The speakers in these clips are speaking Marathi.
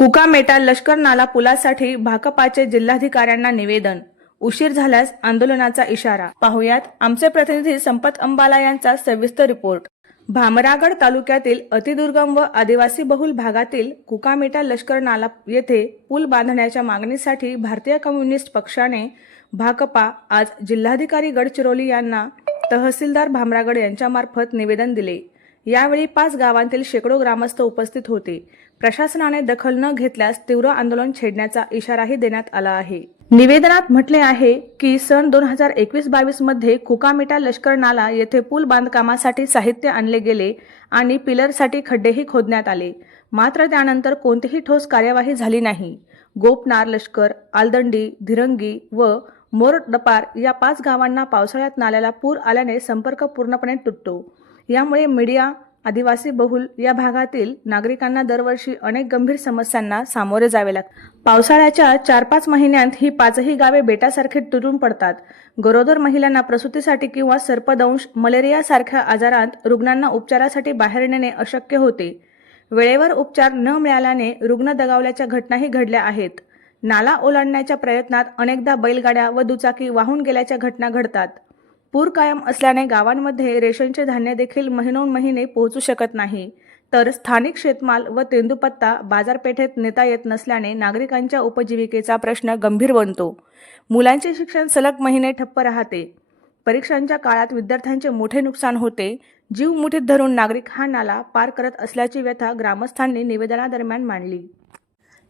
कुकामेटा लष्कर नाला पुलासाठी भाकपाचे जिल्हाधिकाऱ्यांना निवेदन. उशीर झाल्यास आंदोलनाचा इशारा. पाहुयात आमचे प्रतिनिधी संपत अंबाला यांचा सविस्तर रिपोर्ट. भामरागड तालुक्यातील अतिदुर्गम व आदिवासी बहुल भागातील कुकामेटा लष्कर नाला येथे पूल बांधण्याच्या मागणीसाठी भारतीय कम्युनिस्ट पक्षाने भाकपा आज जिल्हाधिकारी गडचिरोली यांना तहसीलदार भामरागड यांच्यामार्फत निवेदन दिले. यावेळी 5 गावांतील शेकडो ग्रामस्थ उपस्थित होते. प्रशासनाने दखल न घेतल्यास तीव्र आंदोलन छेडण्याचा इशाराही देण्यात आला आहे. निवेदनात म्हटले आहे की सन 2021-22 मध्ये कुकामेटा लष्कर नाला येथे पूल बांधकामासाठी साहित्य आणले गेले आणि पिलरसाठी खड्डेही खोदण्यात आले. मात्र त्यानंतर कोणतीही ठोस कार्यवाही झाली नाही. गोपनार लष्कर, आलदंडी, धिरंगी व मोरडपार या 5 गावांना पावसाळ्यात नाल्याला पूर आल्याने संपर्क पूर्णपणे तुटतो. यामुळे मीडिया आदिवासी बहुल या भागातील नागरिकांना दरवर्षी अनेक गंभीर समस्यांना सामोरे जावे लागते. पावसाळ्याच्या 4-5 महिन्यांत ही 5ही गावे बेटासारखे तुटून पडतात. गरोदर महिलांना प्रसूतीसाठी किंवा सर्पदंश, मलेरिया सारख्या आजारांत रुग्णांना उपचारासाठी बाहेर नेणे अशक्य होते. वेळेवर उपचार न मिळाल्याने रुग्ण दगावल्याच्या घटनाही घडल्या आहेत. नाला ओलांडण्याच्या प्रयत्नात अनेकदा बैलगाड्या व दुचाकी वाहून गेल्याच्या घटना घडतात. पूर कायम असल्याने गावांमध्ये रेशनचे धान्य देखील महिनोन्महिने पोहोचू शकत नाही. तर स्थानिक शेतमाल व तेंदूपत्ता बाजारपेठेत नेता येत नसल्याने नागरिकांच्या उपजीविकेचा प्रश्न गंभीर बनतो. मुलांचे शिक्षण सलग महिने ठप्प राहते. परीक्षांच्या काळात विद्यार्थ्यांचे मोठे नुकसान होते. जीव मुठीत धरून नागरिक हा नाला पार करत असल्याची व्यथा ग्रामस्थांनी निवेदनादरम्यान मांडली.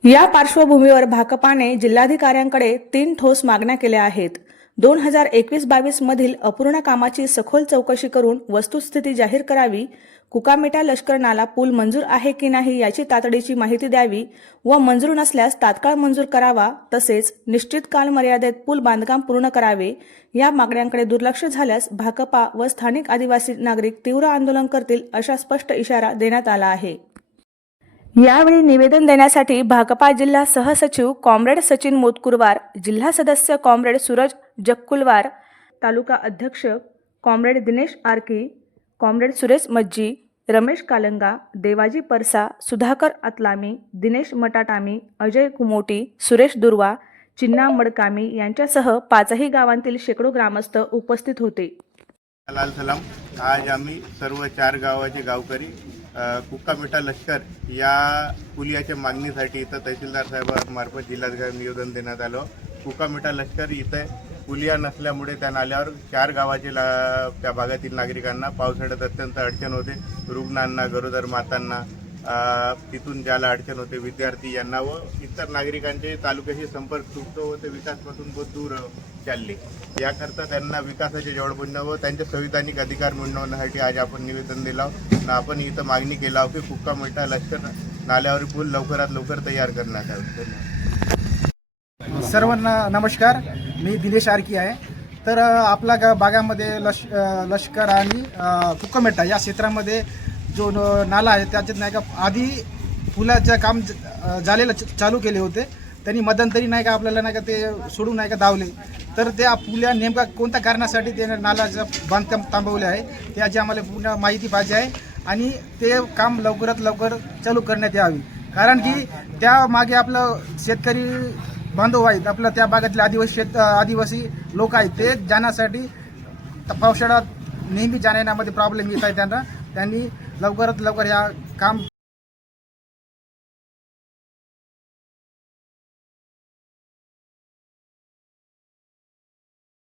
या पार्श्वभूमीवर भाकपाने जिल्हाधिकाऱ्यांकडे 3 ठोस मागण्या केल्या आहेत. 2021-22 मधील अपूर्ण कामाची सखोल चौकशी करून वस्तुस्थिती जाहीर करावी. कुकामेटा लष्कर नाला पूल मंजूर आहे की नाही याची तातडीची माहिती द्यावी व मंजूर नसल्यास तात्काळ मंजूर करावा. तसेच निश्चित कालमर्यादेत पूल बांधकाम पूर्ण करावे. या मागण्यांकडे दुर्लक्ष झाल्यास भाकपा व स्थानिक आदिवासी नागरिक तीव्र आंदोलन करतील असा स्पष्ट इशारा देण्यात आला आहे. यावेळी निवेदन देण्यासाठी भाकपा जिल्हा सहसचिव कॉम्रेड सचिन मोतकुरवार, जिल्हा सदस्य कॉम्रेड सूरज जक्कुलवार, तालुका अध्यक्ष कॉम्रेड दिनेश आरकी, कॉम्रेड सुरेश मज्जी, रमेश कालंगा, देवाजी परसा, सुधाकर अतलामी, दिनेश मटाटामी, अजय कुमोटी, सुरेश दुर्वा, चिन्ना मडकामी यांच्यासह 5ही गावांतील शेकडो ग्रामस्थ उपस्थित होते. लाल सलाम. आज आम्ही सर्व 4 गावाचे गावकरी कुकामेटा लष्कर या पुलियाच्या मागणीसाठी इथं तहसीलदार साहेबांमार्फत जिल्हाधिकारी निवेदन देण्यात आलं. कुकामेटा लष्कर इथं पुलिया नसल्यामुळे त्या नाल्यावर 4 गावाचे त्या भागातील नागरिकांना पावसाळ्यात अत्यंत अडचण होते. रुग्णांना, गरोदर मातांना तिथून ज्याला अडचण होते, विद्यार्थी यांना व इतर नागरिकांचे तालुक्याशी संपर्क तुटतो व ते विकासापासून बहुत दूर चालले. याकरता त्यांना विकासाचे जवळबंद व त्यांचे संविधानिक अधिकार मिळवण्यासाठी आज आपण निवेदन दिलं आहोत. आपण इथं मागणी केली आहे की कुकामेटा लष्कर नाल्यावर पूल लवकरात लवकर तयार करण्यात यावे. सर्वांना नमस्कार. मी दिनेश आरकी आहे. तर आपल्या भागामध्ये लष्कर आणि कुकामेटा या क्षेत्रामध्ये जो नाला आहे त्याच्यात नाही का आधी पुलाचं काम झालेलं चालू केले होते. त्यांनी मध्यंतरी नाही का आपल्याला नाही का ते सोडून नाही का धावले. तर त्या पुल्या नेमका कोणत्या कारणासाठी ते नाल्याचं बांधकाम थांबवले आहे त्याची आम्हाला पूर्ण माहिती पाहिजे आहे आणि ते काम लवकरात लवकर चालू करण्यात यावी. कारण की त्या मागे आपलं शेतकरी बांधव आहेत, आपल्या त्या भागातले आदिवासी लोक आहेत. ते जाण्यासाठी पावसाळ्यात नेहमी जाण्यामध्ये प्रॉब्लेम येत आहे. त्यांनी लवकरात लवकर या काम